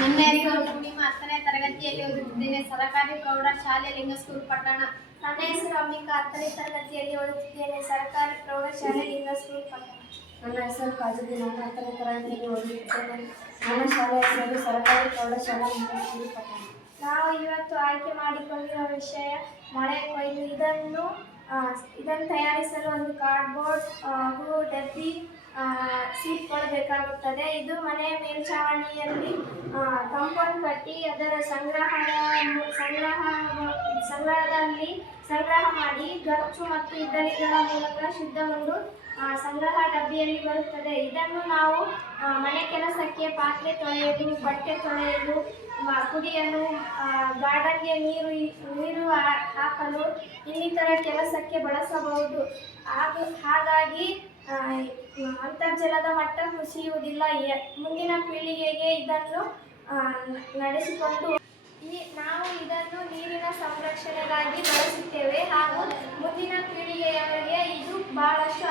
ನನ್ನ ಹೆಸರು ಪೂರ್ಣಿಮಾ ಹತ್ತನೇ ತರಗತಿಯಲ್ಲಿ ಓದುತ್ತಿದ್ದೇನೆ. ಸರ್ಕಾರಿ ಪ್ರೌಢಶಾಲೆ ಲಿಂಗಸ್ಕೂರು ಪಟ್ಟಣ. ನನ್ನ ಹೆಸರು ಅಂಬಿಕಾ ಹತ್ತನೇ ತರಗತಿಯಲ್ಲಿ ಓದುತ್ತಿದ್ದೇನೆ. ಸರ್ಕಾರಿ ಪ್ರೌಢಶಾಲೆ ಲಿಂಗಸ್ಕೂರು ಪಟ್ಟಣ. ನನ್ನ ಹೆಸರು ಕಾಜುದಿ ನಾನು ಹತ್ತನೇ ತರಗತಿಯಲ್ಲಿ ಓದುತ್ತಿದ್ದೇನೆ. ನನ್ನ ಶಾಲೆಯ ಹೆಸರು ಸರ್ಕಾರಿ ಪ್ರೌಢಶಾಲಾ ಲಿಂಗಸ್ಕೂರು ಪಟ್ಟಣ. ನಾವು ಇವತ್ತು ಆಯ್ಕೆ ಮಾಡಿಕೊಂಡಿರುವ ವಿಷಯ ಮಳೆ ಕೊಯ್ಲು. ಇದನ್ನು ಇದನ್ನು ತಯಾರಿಸಲು ಒಂದು ಕಾರ್ಡ್ಬೋರ್ಡ್ ಹಾಗೂ ಡಬ್ಬಿ ಸೀಟ್ಗಳು ಬೇಕಾಗುತ್ತದೆ ಇದು ಮನೆಯ ಮೇಲ್ಛಾವಣಿಯಲ್ಲಿ ಕಂಪೌಂಡ್ ಕಟ್ಟಿ ಅದರ ಸಂಗ್ರಹ ಸಂಗ್ರಹ, ಸಂಗ್ರಹದಲ್ಲಿ ಸಂಗ್ರಹ ಮಾಡಿ ಖರ್ಚು ಮತ್ತು ಇದ್ದಲಿಗಳ ಮೂಲಕ ಶುದ್ಧಗೊಂಡು ಒಂದು ಸಂಗ್ರಹ ಡಬ್ಬಿಯಲ್ಲಿ ಬರುತ್ತದೆ. ಇದನ್ನು ನಾವು ಮನೆ ಕೆಲಸಕ್ಕೆ ಪಾತ್ರೆ ತೊಳೆಯಲು, ಬಟ್ಟೆ ತೊಳೆಯಲು ಕುಡಿಯಲು ಗಾರ್ಡನ್ಗೆ ನೀರು ನೀರು ಹಾಕಲು ಇನ್ನಿತರ ಕೆಲಸಕ್ಕೆ ಬಳಸಬಹುದು. ಹಾಗೂ, ಹಾಗಾಗಿ ಅಂತರ್ಜಲದ ಮಟ್ಟ ಕುಸಿಯುವುದಿಲ್ಲ ಮುಂದಿನ ಪೀಳಿಗೆಗೆ ಇದನ್ನು ನಡೆಸಿಕೊಂಡು ಈ, ನಾವು ಇದನ್ನು ನೀರಿನ ಸಂರಕ್ಷಣೆಗಾಗಿ ಬಳಸುತ್ತೇವೆ ಹಾಗೂ ಮುಂದಿನ ಪೀಳಿಗೆಯವರಿಗೆ ಇದು ಬಹಳಷ್ಟು